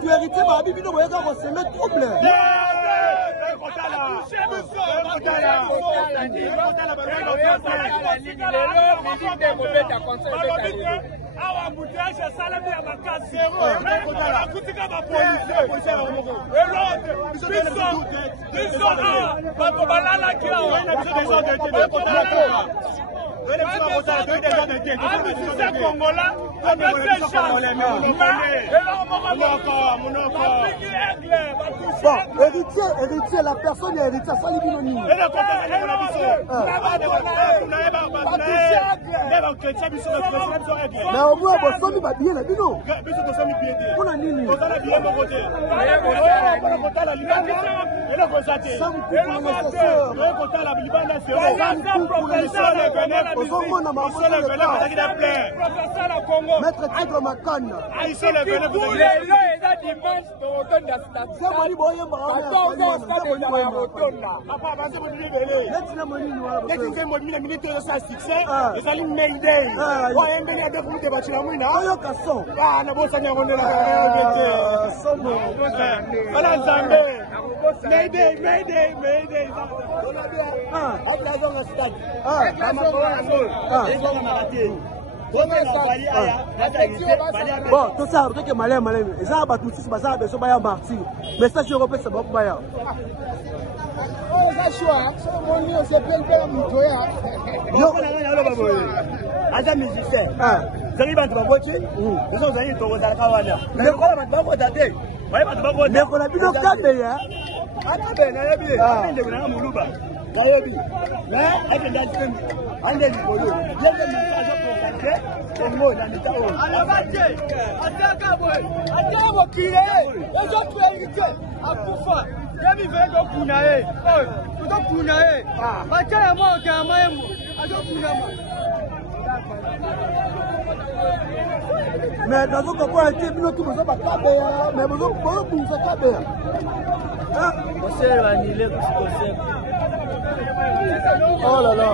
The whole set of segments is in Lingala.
Tu héritier, ma bibi, nous voyons qu'on se met trouble. Bon, héritier, la personne est héritier, ça lui dit non. Mais au moins, bon, ça va bien, là, non. On a nini. Maître Tigre Makane. Bon, tout ça, peut-être que malin, et ça va tout ça, ça va besoin de martyr. Mais ça, je repère, ça va pas bien. Oh, ça choix, ça va venir, c'est plein de moutoya. Non, Aza musicien. Vous arrivez à te voiture, vous allez te voir à Kawana. Mais quoi, la maintenant, vous avez mais on a vu le câble, hein? Ah, câble, n'a bien. Ah, il est là, Moulouba. Nayobi. Mais, avec les dames, on est du boulot. Il y a des messages pour faire. C'est le mot dans l'état. Mais dans un coin, il y a tout le monde mais vous avez oh là là.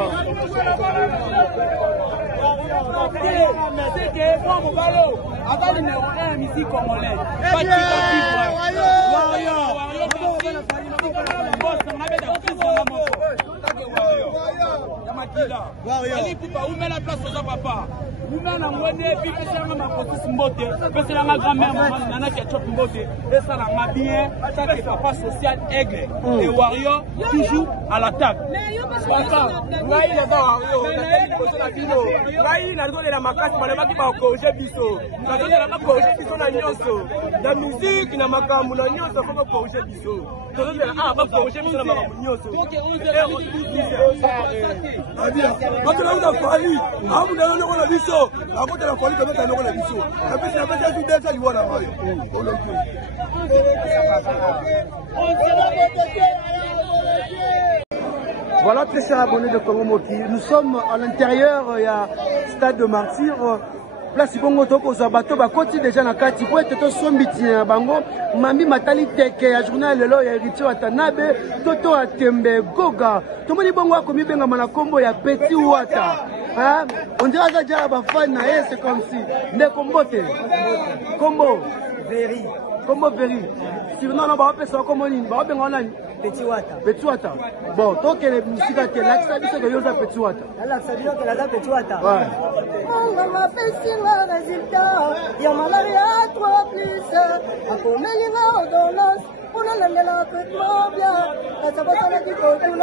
Et Warrior toujours à l'attaque. La musique n'a pas comme la nuit, ça fait projet biso. Ah, pas projet biso, la nuit. Donc, voilà, très chers abonnés de Congo Moki. Nous sommes à l'intérieur, il y a Stade de Martyr. Place Bongo Toko Zabato, Bakoti déjà na Kati, pour être sombiti bango, Mami Matali Teke, ya journal lelo ya Héritier Watanabe, Toto Atembe, Goga. Tomoni Bongo a commis benga manakombo ya Petit Wata. Hein? On dirait que déjà ba fan na c'est comme si ne kombote. Kombo Veri. Kombo Veri. Si non non ba pesa kombo nini? Ba benga nani? Petit Wata. Petit Wata. Bon, donc les musiques que l'accès biso que yoza Petit Wata. L'accès biso que la Petit Wata. Ouais. On m'a fait signe résultat. Ya malaria 3 plus. A komelinga ordonnance. On a la mela traitement bien. La sabata qui continue.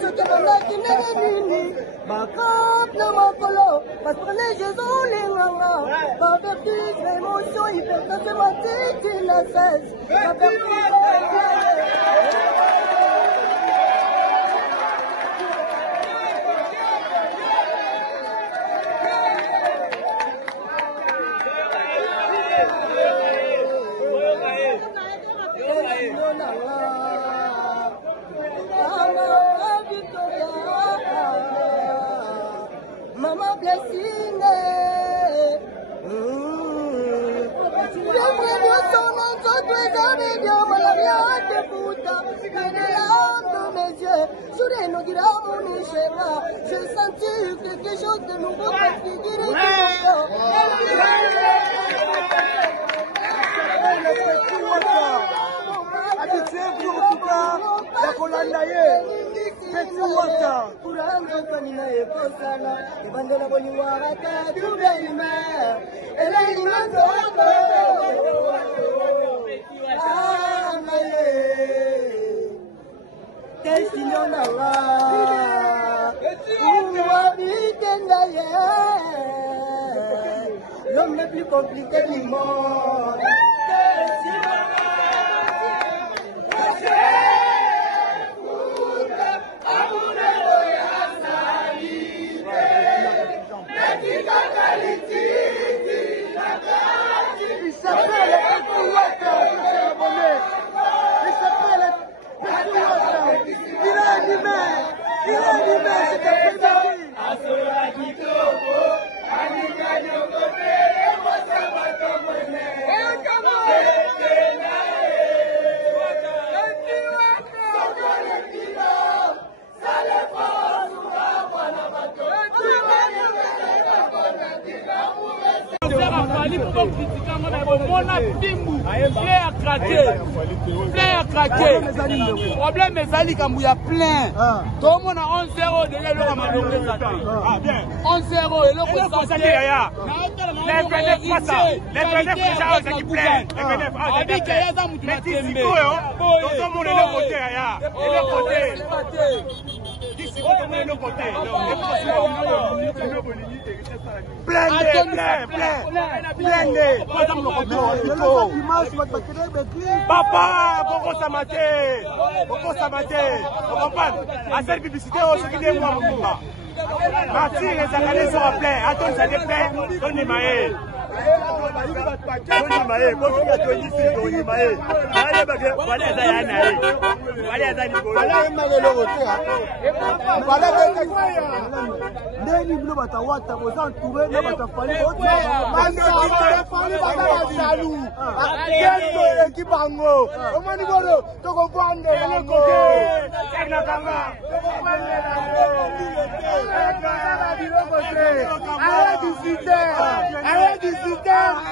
Ce que on a qui n'est ni. Ma cap na makolo. Parce que les jeux ont les ranga. Pas de petites émotions hypertension ma tête qui n'a cesse. La perpétuité. Maman blessing, j'ai senti quelque chose de nouveau. compliqué du monde. Il s'appelle Petit Wata, il s'appelle Petit Wata. Il est animé, c'est un problème ezali kambu ya plein tomona 11 € déjà le malongé ça 11 € et le conseil ya les 29 passa les 29 déjà qui plein les 29 avec yaza mutu na tembe tout monde le côté ya et le côté ici tout monde le côté plein papa Boko Samate on comprend à cette publicité on se dit moi Martin les analyses sont plein attends ça dépend donne maé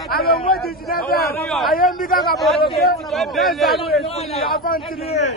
alors moi je suis là, aïe Mika Kaboroke, les amis ici, aventuriers,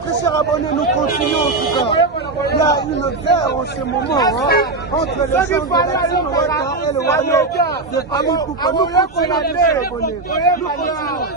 Très chers abonnés, nous continuons en tout cas. Il y a une guerre en ce moment entre les gens de Maxime Wata et le royaume de Fally Ipupa. Nous continuons, très chers abonnés. Nous continuons.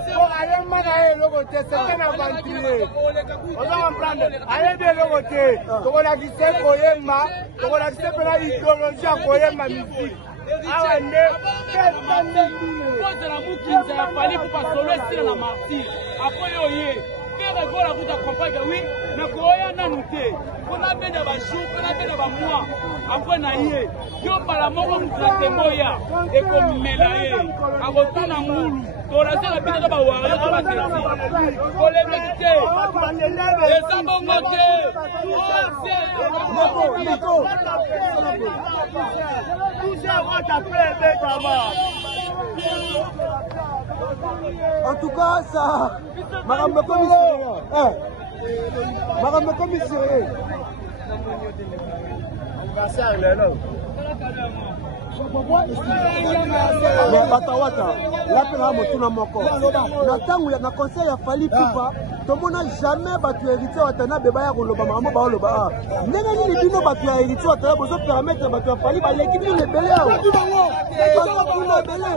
En tout cas, ça Madame commissaire. Batawata, la pera motuna moko. Na tangu na conseil ya Fally Ipupa, tomona jamais batu hérité watana beba ya koloba mama ba loba. Ndenge ni bino batu ya hérité watana bozo permettre batu ya Fally ba l'équipe ni lebele ya. Ba ku lebele.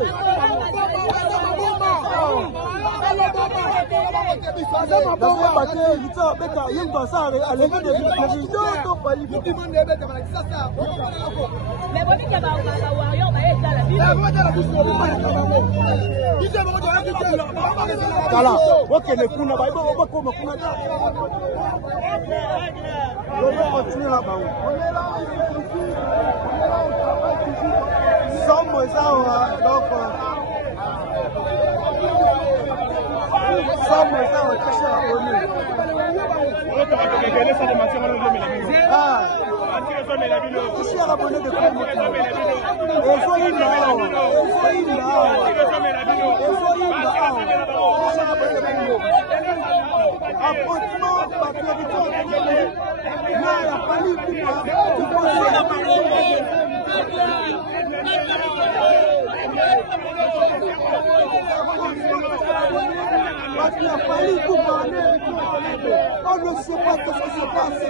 On ne sait pas ce qui se passe.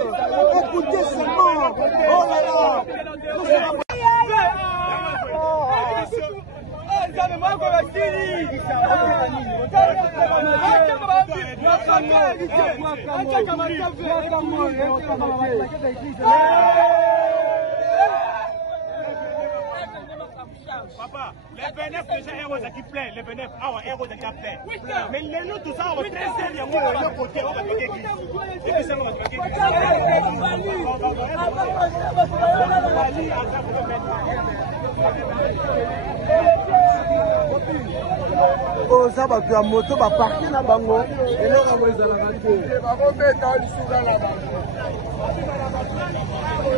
Écoutez seulement. Oh là là. Papa, les bénéfices déjà héros qui plein, les bénéfices héros qui plein. Mais les nous tout ça on va presser les mots de l'autre côté, on va payer qui. Et puis ça on va payer Oh, ça va faire moto, va partir dans bango. Et là, on va les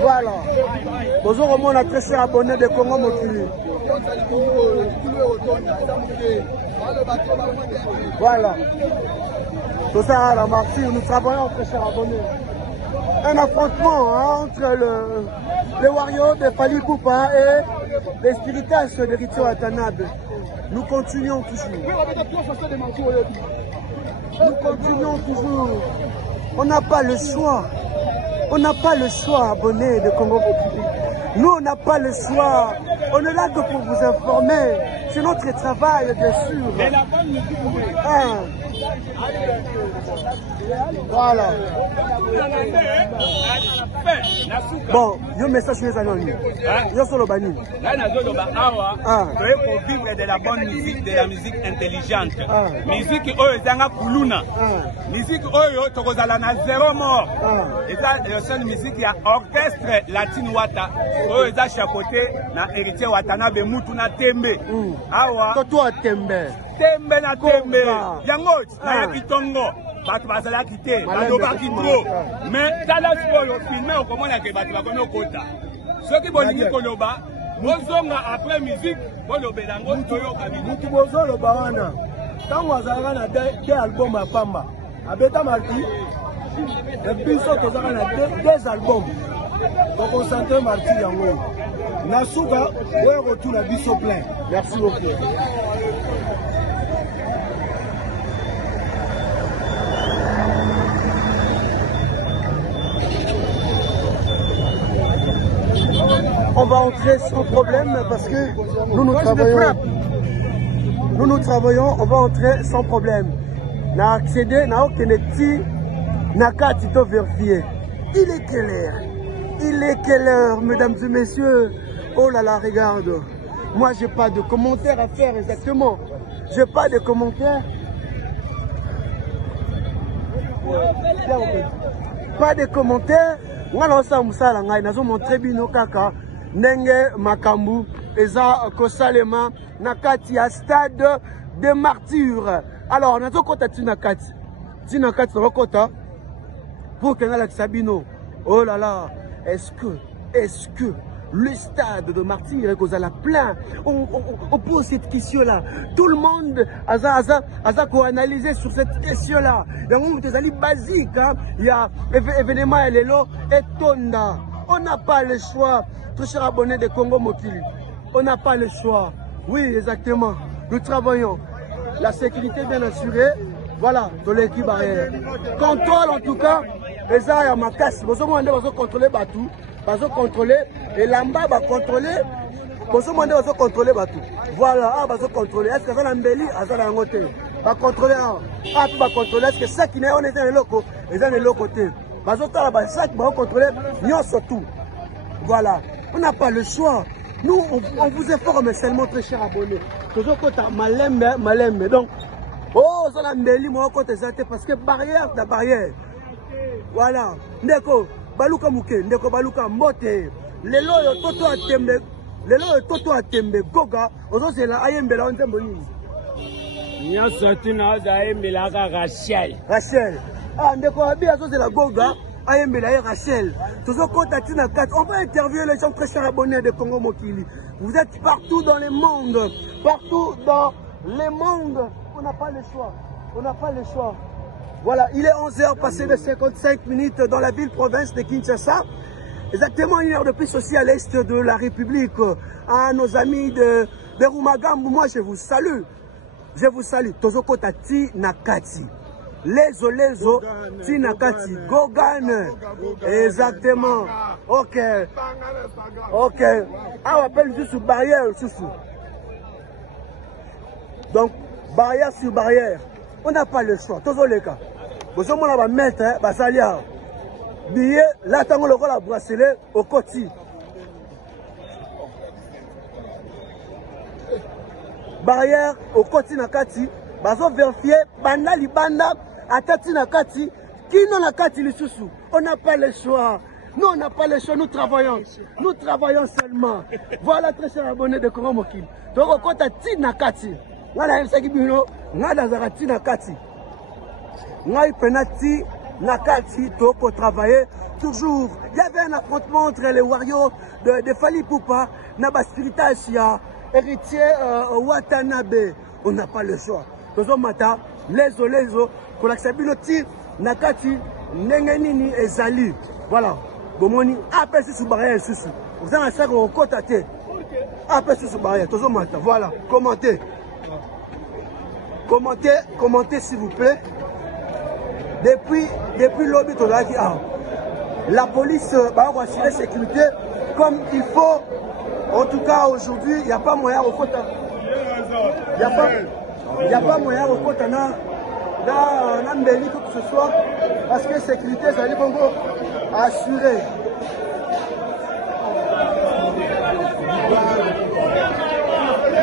voilà. Bonjour, on a très cher abonné de Congo Mokili. Voilà. Tout ça à la martyre, nous travaillons très cher abonné. Un affrontement entre les warriors de Fally Ipupa et les spiritas de Ritio Watanabe. Nous continuons toujours. Nous continuons toujours. On n'a pas le choix. On n'a pas le choix, abonnés de Congo Mokili. Nous, on n'a pas le choix. On est là que pour vous informer. C'est notre travail, bien sûr. Voilà. Bon, il y a un message sur les anonymes. Il y a sur le banni. Pour vivre de la bonne musique, de la musique intelligente. Musique Oyezanga Kuluna. Musique Oyo Tokozala na zéro mort. Et ça, c'est une musique qui a orchestre latine wata. Oyeza chapeauté na héritier Watanabe Mutuna Tembe. Awa. Toto Tembe. Tembe na Tembe. Yango na Yakitongo. Batu basala kite, batu bakitro. Mais tala sport filmé au comment la batu bakono kota. Ceux qui boliki koloba, bozonga après musique, bolobelango toyo kabini. Mutu bozolo bawana. Tango azalaka na deux albums à Pamba. Abeta Marti. Et puis so tozaka na deux albums. Donc on s'entend Marti yango. Nasuka, ouais retour la biso plein. Merci beaucoup. On va entrer sans problème parce que nous travaillons. Nous travaillons, on va entrer sans problème. Na accéder, na okeneti, na katito vérifié. Il est quelle heure? Il est quelle heure, mesdames et messieurs? Oh là là, regarde. Moi, j'ai pas de commentaires à faire exactement. J'ai pas de commentaires. Pas de commentaires. Moi, là, ça me nous montré bino kaka. Nenge makambu eza kosalema nakati ya stade de martyrs. Alors nazo kota tinakati nakota pour que la Sabino. Oh là là, est-ce que le stade de martyrs est la plein? On pose cette question là. Tout le monde a co-analysé sur cette question là. Il y a des alliés basiques, il y a événement et l'élo et tonda. On n'a pas le choix. Très chers abonnés de Congo Mokili, on n'a pas le choix. Oui, exactement. Nous travaillons. La sécurité bien assurée. Voilà, de l'équipe barrière. Contrôle en tout cas. Les gens à ma casse. Vous avez contrôler Batou. Vous avez contrôler. Et là-bas, va contrôler. Vous avez contrôler Batou. Voilà, vous avez contrôler. Est-ce que vous avez un béli? Vous avez un côté. Va contrôler. Tu vas contrôler. Est-ce que ça qui n'est pas dans le loco? Ils sont de l'autre côté. Vous avez contrôler. Nous surtout. Voilà. On n'a pas le choix. Nous, on vous informe seulement, très chers abonnés. Toujours quand tu as malembe. Donc, oh, ça l'a mbeli, moi, quand tu es parce que barrière, la barrière. Voilà. Ndeko, baluka mouke, ndeko baluka mbote. Lelo yo toto atembe, goga, ozo c'est la ayembela, on t'aime bonini. Nya sortina oza ayembela ka Rachel. Rachel. Ah, ndeko abi, ozo c'est la goga. Ayembela Rachel. On va interviewer les gens très chers abonnés de Congo Mokili. Vous êtes partout dans le monde. Partout dans le monde. On n'a pas le choix. On n'a pas le choix. Voilà, il est 11h passé de 55 minutes dans la ville-province de Kinshasa. Exactement une heure de plus aussi à l'est de la République. À nos amis de Rumagambu, moi je vous salue. Je vous salue. Tozo kota ti nakati. Lezo, ti nakati. Gogan. Exactement. Ok. Ah, on appelle juste barrière, donc, barrière sur barrière. On n'a pas le choix. Tozo les cas. Vous on va mettre, basalia. Billet, là, tant qu'on le bracelet au côté. Barrière au côté nakati. Bazo vérifier, banda libanda, atati nakati. Qui non nakati les sous. On n'a pas le choix. Nous, on n'a pas le choix, nous travaillons. Nous travaillons seulement. Voilà, très chers abonnés de Congo Mokil. Donc, on compte à Tinakati. On a un Sagibino, on a un Tinakati. On a un penalty, Nakati, pour travailler. Toujours, il y avait un affrontement entre les warriors de Fali Poupa, Nabaspirita Sia, héritier Watanabe. On n'a pas le choix. Nous on mata, les pour l'accepter, Nakati, Nengenini et Zali. Voilà. Bomoni, appelle sous barrière, sous. Vous avez un sac au côté. Appelle sous barrière, toujours matin. Voilà. Commentez. Commentez s'il vous plaît. Depuis l'objet de la police va assurer la sécurité comme il faut. En tout cas, aujourd'hui, il n'y a pas moyen au côté. Il n'y a pas moyen au côté dans Mbeli que ce soit. Parce que la sécurité, ça dit Bongo assuré.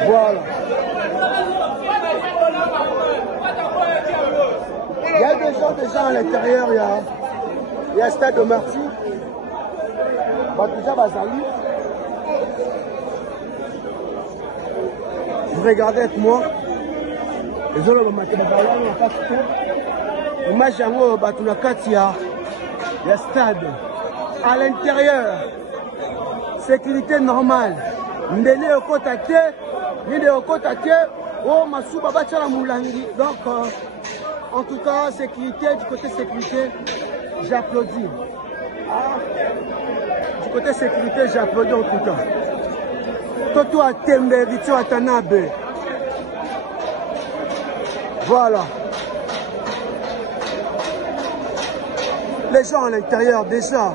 Voilà. Il y a des gens déjà à l'intérieur, il y a un stade de Marty. Déjà Bazali. Vous regardez avec moi. Les gens vont mettre des ballons, on va pas quitter. Image yango batunakati ya stade. À l'intérieur, sécurité normale. Mbele okotate, nide okotate, oh masuba bachala moulangi. Donc, en tout cas, sécurité, du côté sécurité, j'applaudis. Du côté sécurité, j'applaudis en tout cas. Toto a Tembe, Vitio Atanabe. Voilà. Les gens à l'intérieur déjà.